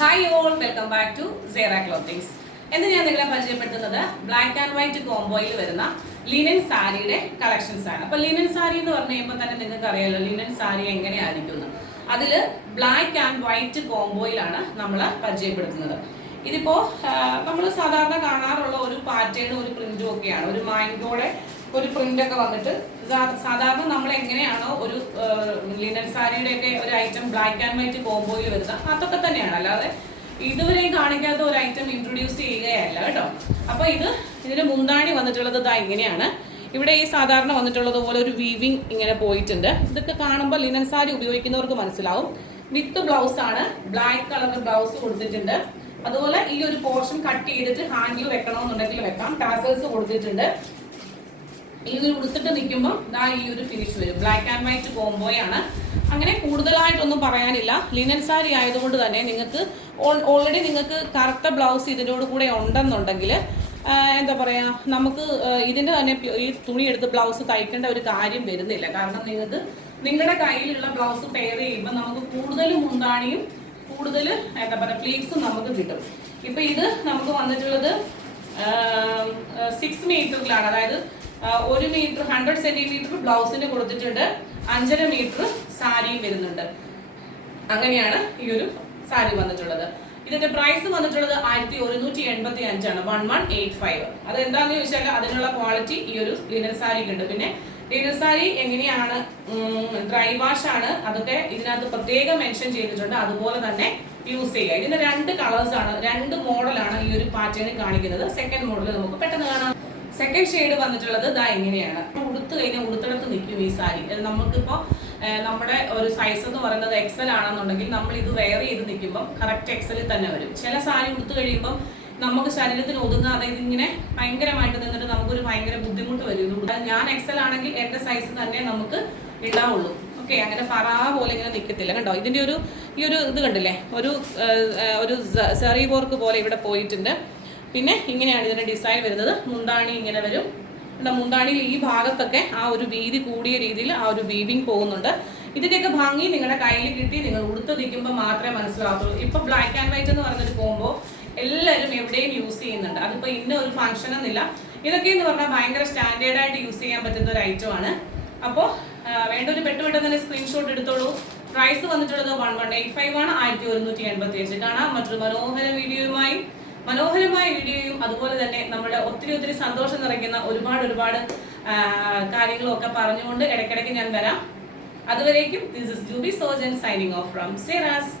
Hi all, welcome back to Sera clothings. എന്ന് ഞാൻ നിങ്ങളെ പരിചയപ്പെടുത്തുന്നത് ബ്ലാക്ക് ആൻഡ് വൈറ്റ് കോംബോയിൽ വരുന്ന ലിനൻ സാരിയുടെ കളക്ഷൻസ് ആണ്. അപ്പൊ ലിനൻ സാരി എന്ന് പറഞ്ഞു കഴിയുമ്പോൾ തന്നെ നിങ്ങൾക്ക് അറിയാലോ ലിനൻ സാരി എങ്ങനെയായിരിക്കും. അതില് ബ്ലാക്ക് ആൻഡ് വൈറ്റ് കോംബോയിലാണ് നമ്മൾ പരിചയപ്പെടുത്തുന്നത്. ഇതിപ്പോ നമ്മൾ സാധാരണ കാണാറുള്ള ഒരു പാറ്റേണും ഒരു പ്രിന്റും ഒക്കെയാണ്. ഒരു മാംഗോയുടെ ഒരു പ്രിന്റ് ഒക്കെ വന്നിട്ട് സാധാരണ നമ്മൾ എങ്ങനെയാണോ ഒരു ലിനൻ സാരിയുടെ ഒക്കെ ഒരു ഐറ്റം ബ്ലാക്ക് ആൻഡ് വൈറ്റ് കോംബോയിൽ വരുന്നത് അതൊക്കെ തന്നെയാണ്. അല്ലാതെ ഇതുവരെയും കാണിക്കാത്ത ഒരു ഐറ്റം ഇൻട്രൊഡ്യൂസ് ചെയ്യുകയല്ല കേട്ടോ. അപ്പൊ ഇതിന് മുന്താണി വന്നിട്ടുള്ളത് ഇതാ ഇങ്ങനെയാണ്. ഇവിടെ ഈ സാധാരണ വന്നിട്ടുള്ളത് പോലെ ഒരു വീവിങ് ഇങ്ങനെ പോയിട്ടുണ്ട്. ഇതൊക്കെ കാണുമ്പോൾ ലിനൻ സാരി ഉപയോഗിക്കുന്നവർക്ക് മനസ്സിലാവും. വിത്ത് ബ്ലൗസ് ആണ്, ബ്ലാക്ക് കളർ ബ്ലൗസ് കൊടുത്തിട്ടുണ്ട്. അതുപോലെ ഈ ഒരു പോർഷൻ കട്ട് ചെയ്തിട്ട് ഹാൻഡിൽ വെക്കണമെന്നുണ്ടെങ്കിൽ വെക്കാം. ടാസൽസ് കൊടുത്തിട്ടുണ്ട്. ഇത് ഉടുത്തിട്ട് നിൽക്കുമ്പോൾ ദാ ഈ ഒരു ഫിനിഷ് വരും. ബ്ലാക്ക് ആൻഡ് വൈറ്റ് കോംബോയാണ്. അങ്ങനെ കൂടുതലായിട്ടൊന്നും പറയാനില്ല. ലിനൻ സാരി ആയതുകൊണ്ട് തന്നെ നിങ്ങൾക്ക് ഓൾറെഡി നിങ്ങൾക്ക് കറുത്ത ബ്ലൗസ് ഇതിനോട് കൂടെ ഉണ്ടെന്നുണ്ടെങ്കിൽ എന്താ പറയുക, നമുക്ക് ഇതിൻ്റെ തന്നെ ഈ തുണി എടുത്ത് ബ്ലൗസ് തയ്ക്കേണ്ട ഒരു കാര്യം വരുന്നില്ല. കാരണം നിങ്ങൾക്ക് നിങ്ങളുടെ കയ്യിലുള്ള ബ്ലൗസ് പെയർ ചെയ്യുമ്പോൾ നമുക്ക് കൂടുതൽ മുന്താണിയും കൂടുതൽ എന്താ പറയുക പ്ലീറ്റ്സും നമുക്ക് കിട്ടും. ഇപ്പം ഇത് നമുക്ക് വന്നിട്ടുള്ളത് 6 മീറ്ററിലാണ്. അതായത് 1 മീറ്റർ 100 സെന്റിമീറ്റർ ബ്ലൗസിന് കൊടുത്തിട്ടുണ്ട്. 5.5 മീറ്റർ സാരിയും വരുന്നുണ്ട്. അങ്ങനെയാണ് ഈ ഒരു സാരി വന്നിട്ടുള്ളത്. ഇതിന്റെ പ്രൈസ് വന്നിട്ടുള്ളത് 1185 ആണ്. 1185. അതെന്താന്ന് ചോദിച്ചാൽ അതിനുള്ള ക്വാളിറ്റി ഈ ഒരു ലിനൻ സാരിക്ക് ഉണ്ട്. പിന്നെ ലിനൻ സാരി എങ്ങനെയാണ് ഡ്രൈ വാഷ് ആണ്, അതൊക്കെ ഇതിനകത്ത് പ്രത്യേകം മെൻഷൻ ചെയ്തിട്ടുണ്ട്. അതുപോലെ തന്നെ യൂസ് ചെയ്യുക. ഇതിന്റെ 2 കളേഴ്സ് ആണ്, 2 മോഡലാണ് ഈ ഒരു പാറ്റേണിൽ കാണിക്കുന്നത്. സെക്കൻഡ് മോഡൽ നമുക്ക് പെട്ടെന്ന് കാണാം. സെക്കൻഡ് ഷെയ്ഡ് വന്നിട്ടുള്ളത് ഇതാ എങ്ങനെയാണ്. ഉടുത്ത് കഴിഞ്ഞാൽ ഉടുത്തെടുത്ത് നിൽക്കും ഈ സാരി. നമുക്കിപ്പോ നമ്മുടെ ഒരു സൈസ് എന്ന് പറയുന്നത് എക്സൽ ആണെന്നുണ്ടെങ്കിൽ നമ്മൾ ഇത് വെയർ ചെയ്ത് നിൽക്കുമ്പോൾ കറക്റ്റ് എക്സലിൽ തന്നെ വരും. ചില സാരി ഉടുത്ത് കഴിയുമ്പോൾ നമുക്ക് ശരീരത്തിന് ഒതുങ്ങാതെ ഇതിങ്ങനെ ഭയങ്കരമായിട്ട് നിന്നിട്ട് നമുക്കൊരു ഭയങ്കര ബുദ്ധിമുട്ട് വരും. ഞാൻ എക്സൽ ആണെങ്കിൽ എന്റെ സൈസ് തന്നെ നമുക്ക് ഉണ്ടാവുള്ളൂ. ഓക്കെ, അങ്ങനെ ഫറാ പോലെ ഇങ്ങനെ നിൽക്കത്തില്ല കേട്ടോ. ഇതിന്റെ ഈ ഒരു ഇത് കണ്ടില്ലേ, ഒരു സെറി വർക്ക് പോലെ ഇവിടെ പോയിട്ടുണ്ട്. പിന്നെ ഇങ്ങനെയാണ് ഇതിന്റെ ഡിസൈൻ വരുന്നത്. മുന്താണി ഇങ്ങനെ വരും. മുന്താണിയിൽ ഈ ഭാഗത്തൊക്കെ ആ ഒരു വീതി കൂടിയ രീതിയിൽ ആ ഒരു വീവിങ് പോകുന്നുണ്ട്. ഇതിന്റെയൊക്കെ ഭംഗി നിങ്ങളുടെ കയ്യിൽ കിട്ടി നിങ്ങൾ ഉടുത്ത് നിൽക്കുമ്പോൾ മാത്രമേ മനസ്സിലാകത്തുള്ളൂ. ഇപ്പൊ ബ്ലാക്ക് ആൻഡ് വൈറ്റ് എന്ന് പറഞ്ഞൊരു കോംബോ എല്ലാവരും എവിടെയും യൂസ് ചെയ്യുന്നുണ്ട്. അതിപ്പോ ഇന്ന ഒരു ഫംഗ്ഷൻ എന്നില്ല. ഇതൊക്കെ എന്ന് പറഞ്ഞാൽ ഭയങ്കര സ്റ്റാൻഡേർഡ് ആയിട്ട് യൂസ് ചെയ്യാൻ പറ്റുന്ന ഒരു ഐറ്റം ആണ്. അപ്പോൾ വേണ്ട ഒരു പെട്ടെന്ന് തന്നെ സ്ക്രീൻഷോട്ട് എടുത്തോളൂ. പ്രൈസ് വന്നിട്ടുള്ളത് 1185 ആണ്. 1185 കാണാം. മറ്റൊരു മനോഹരമായ വീഡിയോയും അതുപോലെ തന്നെ നമ്മുടെ ഒത്തിരി സന്തോഷം നിറയ്ക്കുന്ന ഒരുപാട് കാര്യങ്ങളും ഒക്കെ പറഞ്ഞുകൊണ്ട് ഇടയ്ക്കിടയ്ക്ക് ഞാൻ വരാം. അതുവരേക്കും this is Jubi Sojan signing off from സേറാസ്.